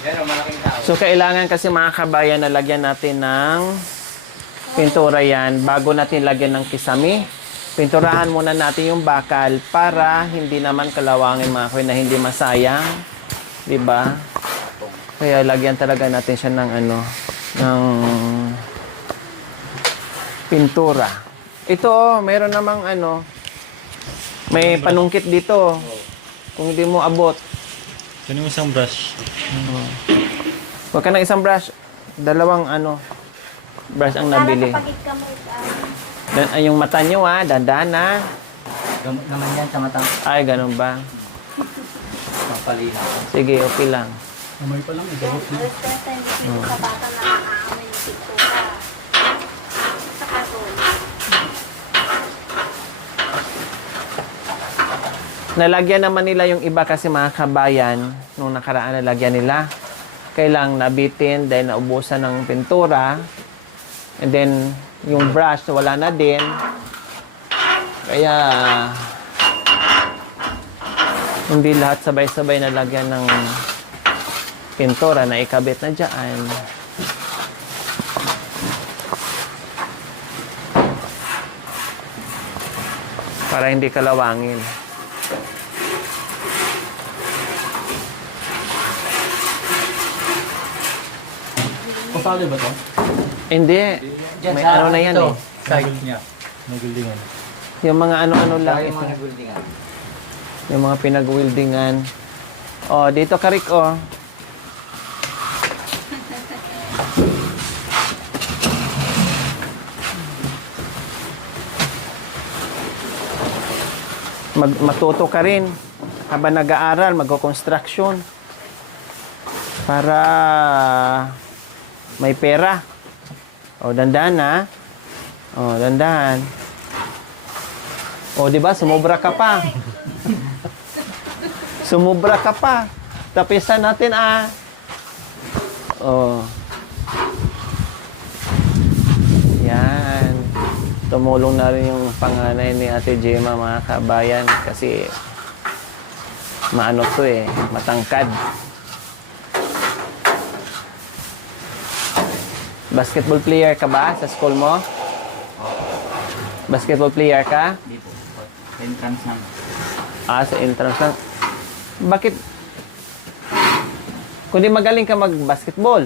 Yan, malaking tao. So, kailangan kasi mga kabayan na lagyan natin ng pintura yan bago natin lagyan ng kisame. Pinturahan muna natin yung bakal para hindi naman kalawangin mga kabayan na hindi masayang. Diba? Kaya lagyan talaga natin siya ng ng pintura. Ito, mayroon namang may panungkit dito. Kung hindi mo abot. Ganun isang brush. Huwag ka ng isang brush. Dalawang brush ang nabili. Ay, yung mata nyo dandan na. Gamot naman yan sa matang Ay, ganun ba? mapalina. Sige, okay lang. Umay pa lang, gamot na. Sa bata na nakaamoy ng pintura. Sa karton. Nalagyan naman nila yung iba kasi mga kabayan. Nung nakaraan nalagyan nila. Kailang nabitin dahil naubusan ng pintura. And then, yung brush wala na din. Kaya, hindi lahat sabay-sabay nalagyan ng pintura na ikabit na dyan. Para hindi kalawangin. Pasali ba to? Hindi. Diyan May sa na yan ito, Side niya. May buildingan. Yung mga ano-ano lang. Lagi mga buildingan. Yung mga pinag-wieldingan. Oh, dito Karik, oh. Matuto ka rin habang nag-aaral, mag-construction para may pera. O, dandahan na. O, dandahan. O, di ba? Sumubra ka pa. Sumubra ka pa. Tapisan natin, O. Yan. Tumulong na rin yung panganay ni Ate Gemma, mga kabayan. Kasi, maano to matangkad. Basketball player ka ba sa school mo? Basketball player ka? Hindi po. Entrance ng Sa entrance lang. Bakit? Kundi magaling ka mag-basketball.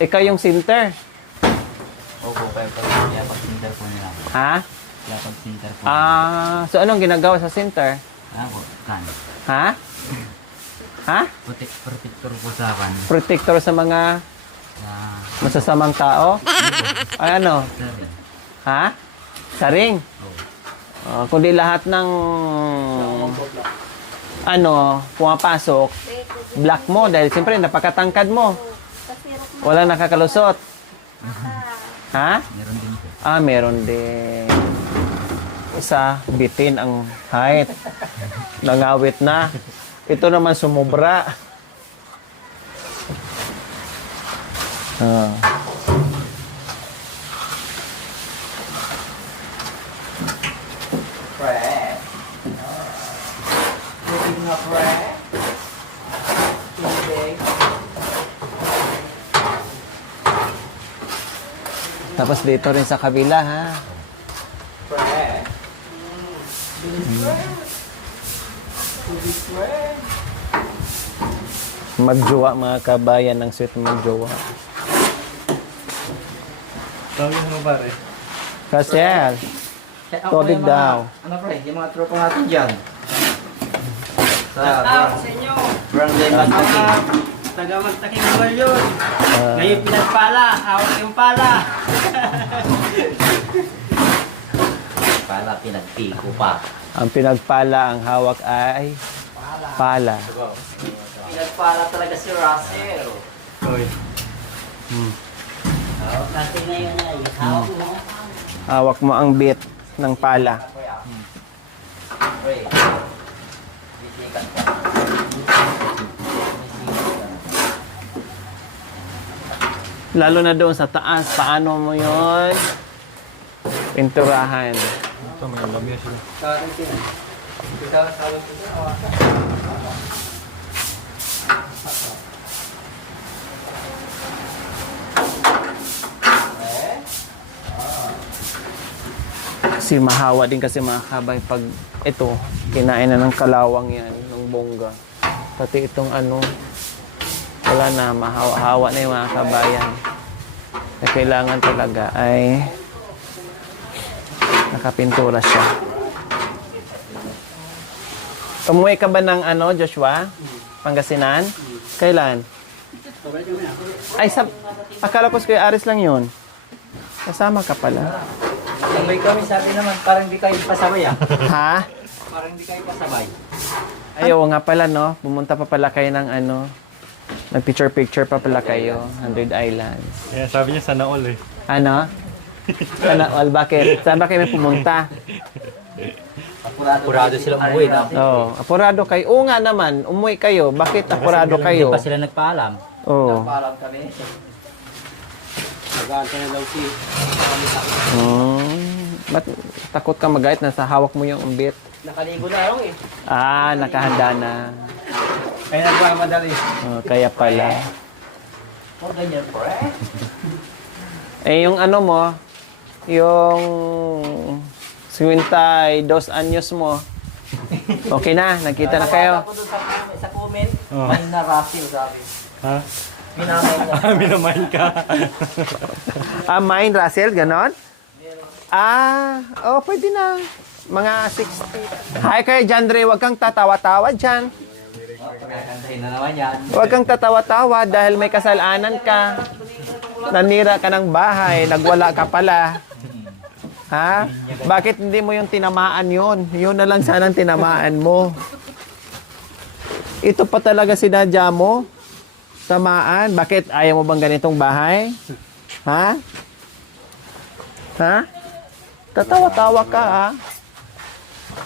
Ikaw yung center. Opo, kaya pag-center po nila. Ha? Kaya pag-center po. So anong ginagawa sa center? Po, kan. Ha? Ha? Protector po sa kan. Protector sa mga masasamang tao? Ay ano? Ha? Saring? Kundi lahat ng pumapasok, black mo dahil siyempre napakatangkad mo. Wala nakakalusot. Ha? Meron din po. Meron din. Isa, bitin ang height. Nangawit na. Ito naman sumubra. Fred. Looking na Fred. Tapos dito rin sa kabila, ha? Fred. Magjowa, mga kabayan ng sweet magjowa. Tawagin mo pare. Kasel, tubig daw. Ano pre, yung mga tropa natin dyan. Sa Sa inyo, Barangay Magtaking. taga Magtaking Lugar yun. Ngayon pinagpala, hawak yung pala. Pala, pinagpiko pa. Ang pinagpala, ang hawak ay pala. Pinagpala talaga si Russell. Oy. Hawak natin ngayon ay hawak mo. Hawak mo ang bit ng pala. Pre, bisikan ka. Lalo na doon sa taas, paano mo yon pinturahan? Ito, may lamya sila. Kasi mahawa din kasi mga kabay pag ito, kinain na ng kalawang yan, ng bongga. Pati itong ano, wala na, mahawa-hawa na yung mga kabayan. Kaya kailangan talaga ay nakapintura siya. Umuwi ka ba ng ano, Joshua? Pangasinan? Kailan? Ay, akala ko si Kuya Aris lang yun. Kasama ka pala. Sabay kami, sabi naman, parang di kayo pasabay ah. Ha? Parang di kayo pasabay. Ayaw nga pala, no? Pumunta pa pala kayo ng ano, nag-picture-picture pa pala kayo, 100 Islands. Kaya sabi niya sana all eh. Ano? Sana all, bakit? Saan ba kayo may pumunta? Apurado sila umuwi na. Oo, apurado kayo. Oo nga naman, umuwi kayo. Bakit apurado kayo? Hindi pa sila nagpaalam. Oo. Paalam kami. Nag-aantay na daw si Ba't takot ka magayat? Nasa hawak mo yung umbit. nakaligo na ako eh. Ah, nakahanda na. Kaya nagmamadali. Oh, kaya pala. Oh, ganyan pre. Eh, yung ano mo, yung 52 anyos mo, okay na, nakita na kayo. Ako dun sa comment, Oh. may narasi sabi. Ha? Minamay na. Minamahal ka. Ah, mine, Russell, ganon? Ah, oh, pwede na. Mga 60. Hi, kaya Jandre, wag kang tatawa-tawa dyan. Kakantahin na naman yan. Huwag kang tatawa-tawa dahil may kasalanan ka. Nanira ka ng bahay, nagwala ka pala. Ha? Bakit hindi mo yung tinamaan yun? Yun na lang sanang tinamaan mo. Ito pa talaga sinadya mo? Tamaan? Bakit ayaw mo bang ganitong bahay? Ha? Ha? Tatawa-tawa ka, ha?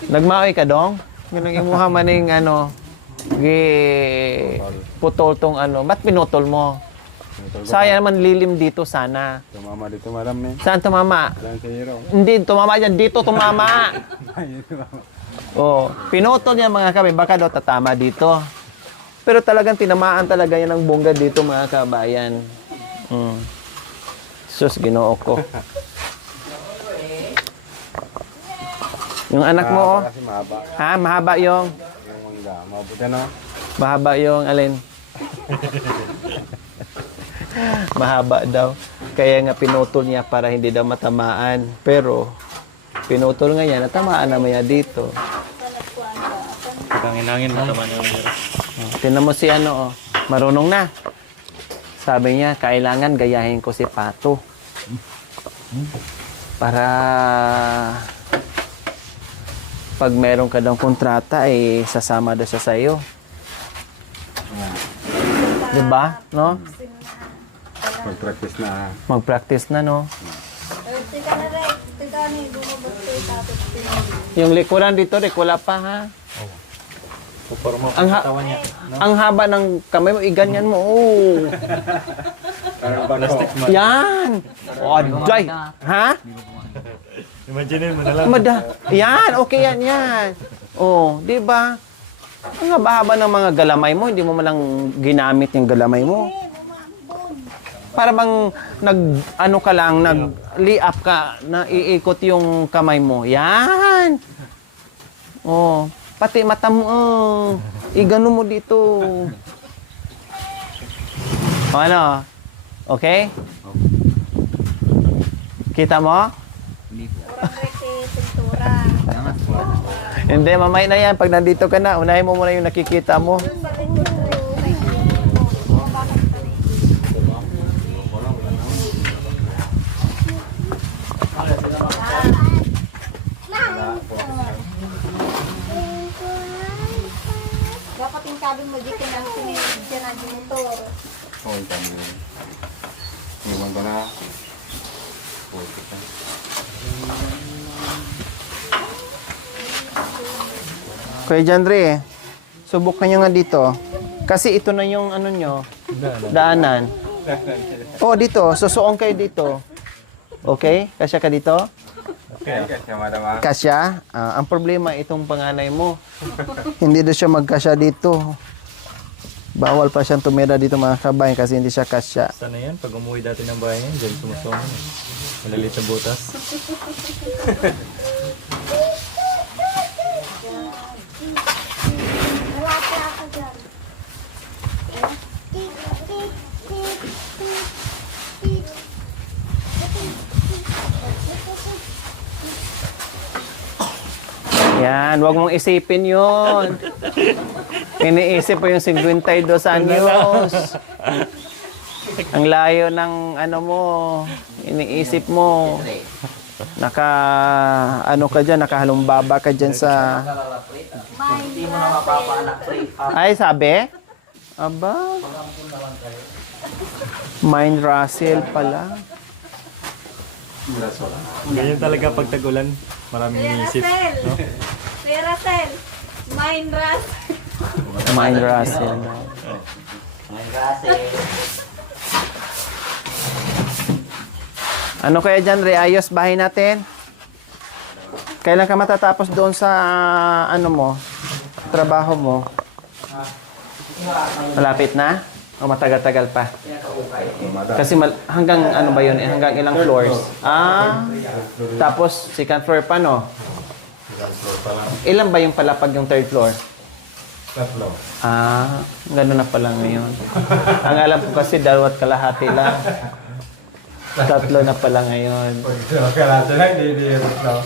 Nagmaoy ka, dong? Ganang imuha maning ano, putol tong ano. Ba't pinutol mo? Sayang naman lilim dito sana. Tumama dito marami. Saan tumama? Lang sa hero. Hindi, tumama dyan. Dito tumama. Oh, pinutol niya mga kabayan. Baka daw tatama dito. Pero talagang tinamaan talaga yan ng bongga dito mga kabayan. Sus, ginoo ko. Yung anak mo, oh. Kasi mahaba. Ha? Mahaba yung... Yung mangga. Mabuti na. Mahaba yung alin? Mahaba daw. Kaya nga pinutol niya para hindi daw matamaan. Pero, pinutol nga niya, natamaan naman niya dito. Pagkanginangin mo naman yung Tingnan mo si ano, oh. Marunong na. Sabi niya, kailangan gayahin ko si Pato. Para pag meron ka daw kontrata, eh, sasama daw siya sa'yo. Diba? No? Mag-practice na. Mag-practice na, no? Tika na rin. Tika na yung lumabas ko yung tapos Yung likuran dito, wala pa, ha? Puporma Ang, niya. ang haba ng kamay mo, iganyan mo. Oh. Plastic man. Yan! Oh, jay! Ha? Imagine mo na lang. Yan, okay yan. Oh, di ba? Ang haba-haba ng mga galamay mo, hindi mo man lang ginamit yung galamay mo. Para bang ano ka lang, nag-li-up ka, na iikot yung kamay mo. Yan! Oh, pati mata mo, igano mo dito. O ano? Okay? Kita mo? pintura. Hindi, mamay na yan. Pag nandito ka na, unahin mo muna yung nakikita mo. Dapat yung cabin mo dito lang sinidyan ang motor. Oo, kami. Iwan ko na. Puti ka. Kuya Jandre, subukan nyo nga dito. Kasi ito na yung ano nyo, daanan. Oh, dito. Susuong kayo dito. Okay? Kasya ka dito? Okay, kasi madama. Kasya? Ang problema, itong panganay mo. Hindi na siya magkasya dito. Bawal pa siyang tumira dito mga kabayan kasi hindi siya kasya. Sana yan, pag umuwi dati ng bahay niya, dyan sumusong. Malalit na butas. Yan, huwag mong isipin yun. Iniisip po yung 52 anyos. Ang layo ng ano mo, iniisip mo. Nakahalumbaba ka dyan sa... Hindi mo na mapapaanak, pre. Ay, sabi? Aba. Mind Russell pala. Ganyan talaga pag tag-ulan. Maraming Kuya iniisip. Russell. No? Kuya Russell. Mind Russ. Mind Russell. Ay, kasi. Ano kaya dyan, Reayos, bahay natin? Kailan ka matatapos doon sa, ano mo, trabaho mo? Malapit na? O matagal-tagal pa? Kasi hanggang ano ba yun? Hanggang ilang floors? Tapos second floor pa, no? Ilan ba yung palapag yung third floor? Tatlo. Gano'n na pala ngayon. Ang alam ko kasi 2.5 lang. 3 na pala ngayon. Kalahati lang, hindi no?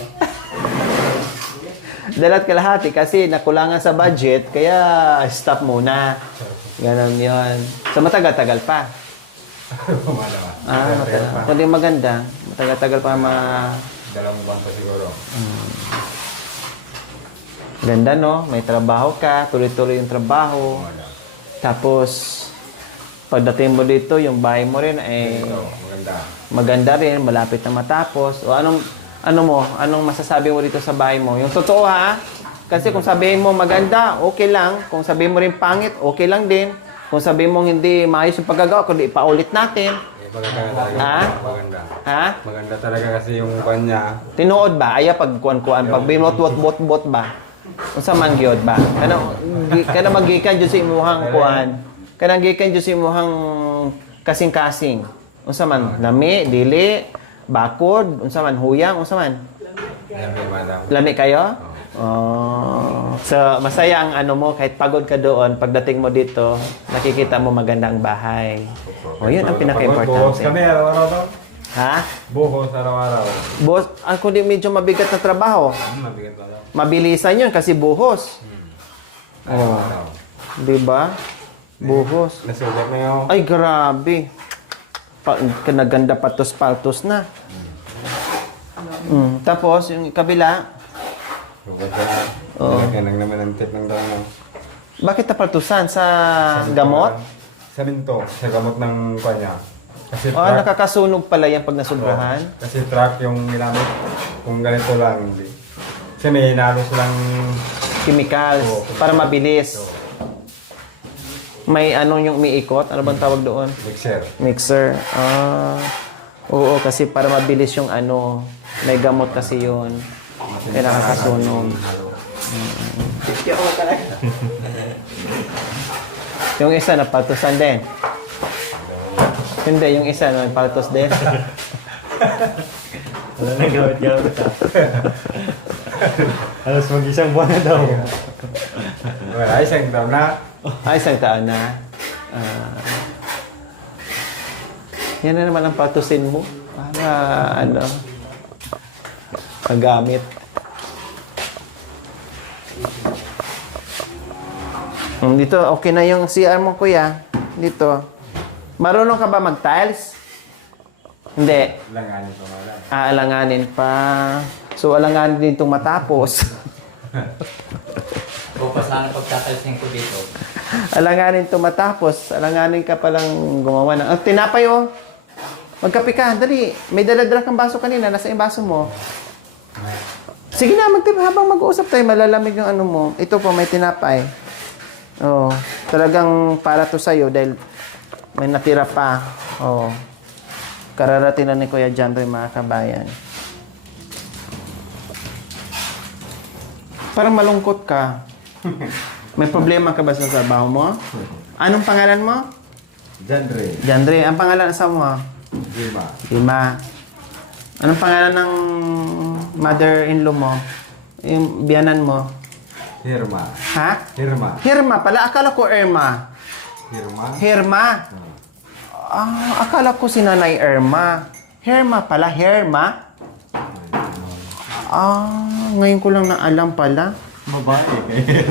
2.5 kasi nakulangan sa budget, kaya stop muna. Ganon yun. So matagal-tagal pa. Matagal. Kundi maganda. Matagal-tagal pa 2 buwan pa siguro. Ganda, no? May trabaho ka, tuloy-tuloy yung trabaho. Tapos, pagdating mo dito, yung bahay mo rin ay Maganda. maganda rin, malapit na matapos. O anong masasabi mo dito sa bahay mo? Yung totoo, ha? Kasi kung sabihin mo maganda, okay lang. Kung sabihin mo rin pangit, okay lang din. Kung sabihin mo hindi maayos yung paggagawa, kundi ipaulit natin. Maganda talaga. Ha? Maganda. Ha? Maganda talaga kasi yung kanya. Tinuod ba? Aya pagkuan-kuan, pag binot-bot-bot ba? Unsa man gyud ba? Kana magikan jud sa imuhang kuan. Kana gikan jud sa imuhang kasing-kasing. Unsa man? Lami, dili, bakod, unsa man huyang, unsa man? Lami kayo? Oh. So, masaya ang ano mo, kahit pagod ka doon, pagdating mo dito, nakikita mo magandang bahay. O, yun ang Buhos pinaka-importante. kami araw-araw to. Ha? Buhos araw-araw. Boss, kundi medyo mabigat na trabaho. Mabigat na lang. Mabilisan yun kasi buhos. Araw-araw. Di ba? Buhos. Nasulat na yun. Ay, grabe. Kanaganda patos-paltos na. Tapos, yung kabila, Sugat na. Oo. Lagyan lang naman ang tip ng daw. bakit napaltusan? Sa gamot? Sa minto. Sa gamot ng kanya. Kasi O, nakakasunog pala yan pag nasubrahan. Kasi truck yung ginamit. Kung ganito lang, hindi. Kasi may hinalo silang Chemicals. Oo. Para mabilis. May ano yung umiikot? Ano bang tawag doon? mixer. Mixer. Oo, kasi para mabilis yung ano. May gamot kasi yun. Kaya nakakasunog. Yung isa napaltusan din. Hindi, yung isa napaltos din. Wala nang gawit-gawit. Halos mag-isang buwan na daw. Wala, isang taon na. Ay, isang taon na. Yan na naman ang patusin mo. Para, paggamit. Dito, okay na yung CR mo, kuya. Dito. Marunong ka ba mag-tiles? Hindi. Langanin pa wala. Alanganin pa. So, alanganin din itong matapos. Bukas lang ang pagtatalisin ko dito. Alanganin itong matapos. Alanganin ka palang gumawa ng... tinapay, oh. Magkape ka. Dali. May dala-dala kang baso kanina. Nasa yung baso mo. Sige na, magtip. Habang mag-uusap tayo, malalamig yung ano mo. Ito po, may tinapay. Oh, talagang para to sa'yo dahil may natira pa. Oh. Kararating na ni Kuya John Ray, mga kabayan. Parang malungkot ka. May problema ka ba sa trabaho mo? Anong pangalan mo? Jandre. John Ray. Ang pangalan sa mo? Lima. Lima. Anong pangalan ng mother-in-law mo? Yung biyanan mo? Hirma. Ha? Hirma. Hirma pala. Akala ko Irma. Hirma. Herma. Akala ko si Nanay Irma. Herma pala. Herma. ngayon ko lang na alam pala. Babae.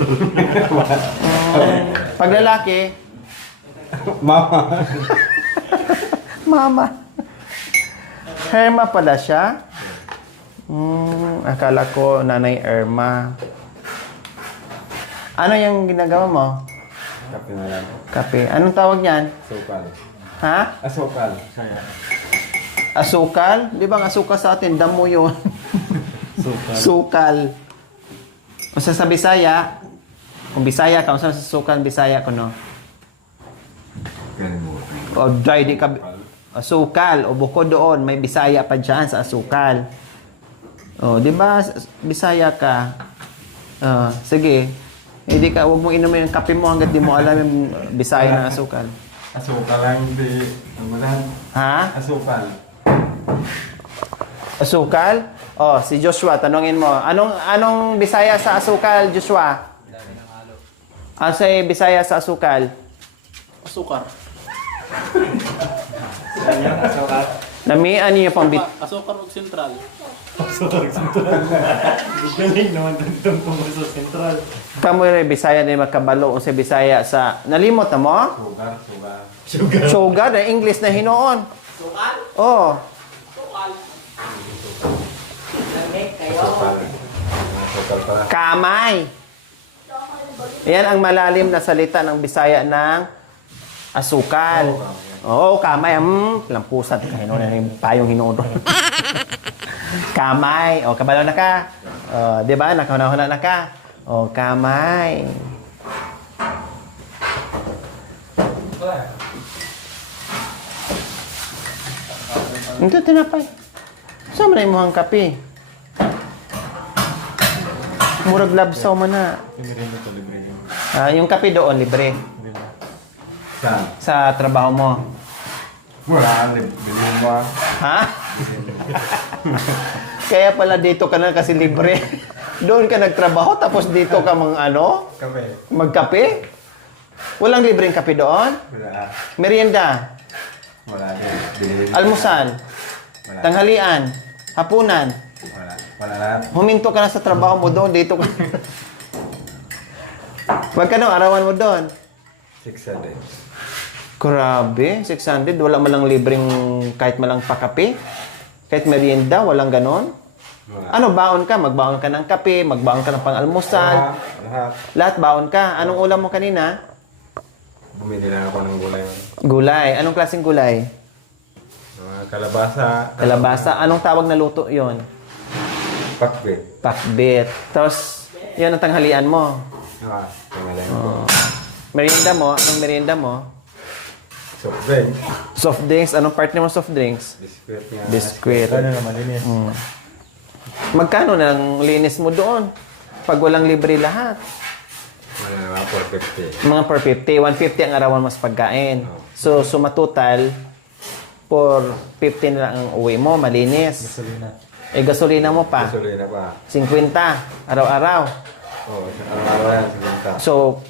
Pag lalaki, Mama. mama. Herma pala siya? Akala ko Nanay Irma. Ano yung ginagawa mo? Kape na lang. Kape. Anong tawag niyan? Asukal. Ha? Asukal. Asukal? Di ba ang asukal sa atin? Damo yun. Sukal. O sa Bisaya, kung Bisaya ka, kung sa sukal Bisaya ko, no? O dry di ka, asukal, o buko doon, may Bisaya pa dyan sa asukal. O, di ba, Bisaya ka? Sige. Hindi ka, huwag mong inumin yung kape mo hanggat di mo alam yung Bisaya na asukal. Asukal lang di. Ang gulan. Ha? Asukal. Asukal? Oh, si Joshua, tanungin mo. Anong Bisaya sa asukal, Joshua? Ano sa Bisaya sa asukal? Asukar. Namian niyo pang Asukar ug sentral. Galing naman itong pumunta sa sentral. Kamu rin Bisaya na makabalo o sa Bisaya sa... Nalimot na mo? Sugar. Sugar na English na hinoon. Sukal? Oh. Sukal. Asukal. Asukal pala. Kamay. Yan ang malalim na salita ng Bisaya ng asukal. Oo, kamay. Lampusan. Hinoon na yung payong hinoon. Kamay. O, kabalo na ka. Di ba? Nakahuna na ka. O, kamay. Ito, tinapay. Saan mo na yung muhang kape? Murag labsaw mo na. Yung kape doon, libre. Saan? Sa trabaho mo. Wala. Bilhin mo. Ha? Kaya pala dito ka na kasi libre. Doon ka nagtrabaho tapos dito ka Kape. magkape? Walang libreng kape doon? Wala. Merienda, Wala din. Bilhin. almusal, Wala. tanghalian, hapunan. Wala. Wala lahat. Huminto ka na sa trabaho mo doon, dito ka. Magkano arawan mo doon? 600. Grabe, 600. Wala malang libreng kahit malang pakape. Kahit merienda, walang ganon. Wala. Ano, baon ka? Magbaon ka ng kape, magbaon ka ng pang-almusal. Lahat. Lahat baon ka. Anong ulam mo kanina? Bumili lang ako ng gulay. Gulay. Anong klaseng gulay? Mga kalabasa. Kalabasa. Anong tawag na luto yon? Pakbe. Pakbet. Tapos, yan ang tanghalian mo. Tingnan ko. Merienda mo? Anong merienda mo? Soft drink. Soft drinks. Anong partner mo soft drinks? Biskuit nga. Biscuit. Ano naman linis? Magkano na ang linis mo doon? Pag walang libre lahat. Wala naman, 450. Mga per 50. 150 ang arawan mas pagkain. So, sumatotal, for 50 na lang ang uwi mo, malinis. Gasolina. Gasolina mo pa. Gasolina pa. 50, araw-araw. Oo, araw-araw yan, 50. So,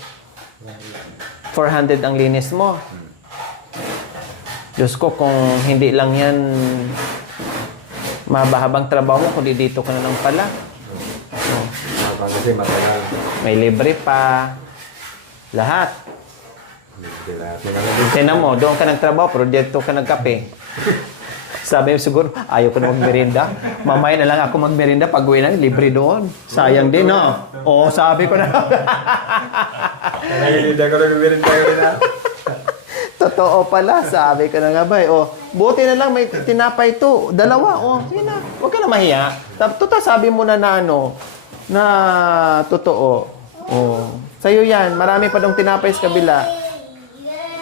400 ang linis mo. Diyos ko, kung hindi lang yan mabahabang trabaho mo, kundi dito ka na lang pala. Habang kasi matagal. May libre pa. Lahat. Hindi lahat. Tingnan Tingnan mo, doon ka nagtrabaho, pero dito ka nagkape. Sabi mo siguro, ayaw ko na magmerienda. Mamaya na lang ako magmerienda pag uwi na, libre doon. Sayang din, no? Oo, sabi ko na. Nahilid ako na bibirin tayo na. Totoo pala, sabi ko na nga ba. O, buti na lang may tinapay to. Dalawa, sige na. Huwag ka na mahiya. Total, sabi mo na na totoo. Sa'yo yan. Marami pa dong tinapay sa kabila.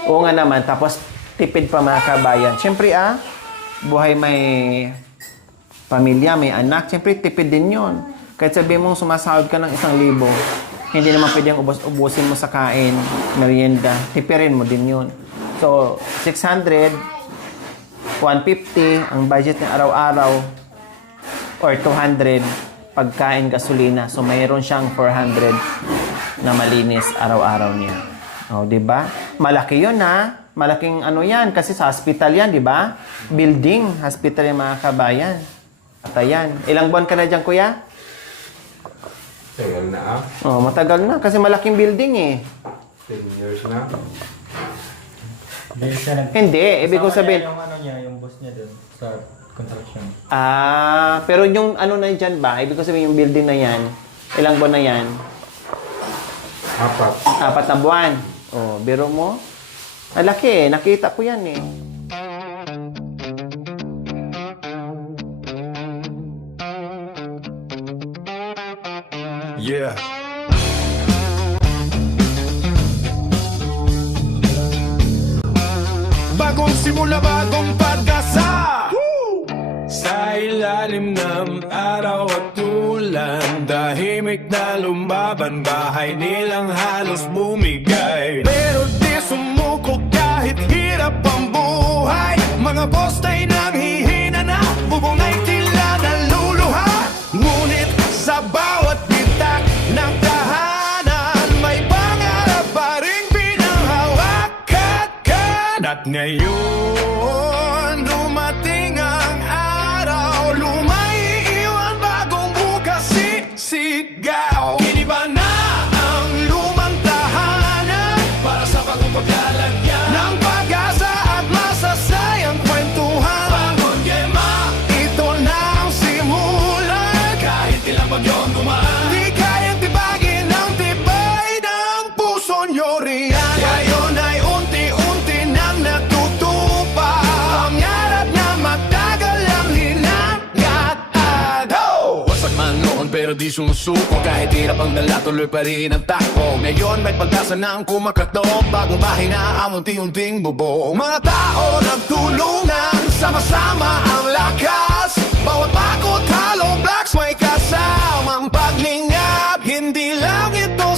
Oo nga naman. Tapos, tipid pa mga kabayan. Siyempre, buhay may pamilya, may anak. Siyempre, tipid din yon. Kahit sabihin mong sumasahod ka ng 1,000, hindi naman pwedeng ubusin mo sa kain, merienda. Tipirin mo din yun. So, 600, 150, ang budget niya araw-araw, or 200, pagkain, gasolina. So, mayroon siyang 400 na malinis araw-araw niya. O, di ba? Malaki yun, ha? Malaking ano yan, kasi sa hospital yan, di ba? Building, hospital yung mga kabayan. Patayan. Ilang buwan ka na dyan, kuya? Tagal na ah. Oh, matagal na kasi malaking building eh. 10 years na. Hindi siya nag... Hindi, ibig ko Kasama sabihin. niya yung ano niya, yung boss niya dun sa construction. Pero yung ano na dyan ba? Ibig ko sabihin yung building na yan, ilang buwan na yan? 4. 4 na buwan. Oh, biro mo? Malaki eh. Nakita ko yan eh. Yeah. Bagong simula, bagong pag-asa. Sa ilalim ng araw at ulan, tahimik na lumaban, bahay nilang halos bumigay. Pero di sumuko kahit hirap ang buhay. Mga postay nang hihina na, bubong ay tila naluluha. Ngunit sa bawat bitak ng tahanan, may pangarap pa rin pinanghawakan. At ngayon, dumating ang araw, lumay iwan bagong bukas sigaw. Kiniba na ang lumang tahanan para sa bagong paglalagyan ng pag-asa at masasayang kwentuhan. Bagong gema, ito na ang simulan. Kahit ilang bagyong dumaan, di kayang tibagin ang tibay ng puso nyo riyan. Ngayon ay unti-unti nang natutupa ang ngarap na matagal ang hinangat. Wasak man noon pero di sumusuko, kahit hirap ang dala tuloy pa rin ang takbo. Ngayon may pag-asa na ang kumakatok, bagong bahay na ang unti-unting bubong. Mga tao nagtulungan, sama-sama ang lakas. Bawat bakot, hollow blocks may kasamang paglingap. Hindi lang ito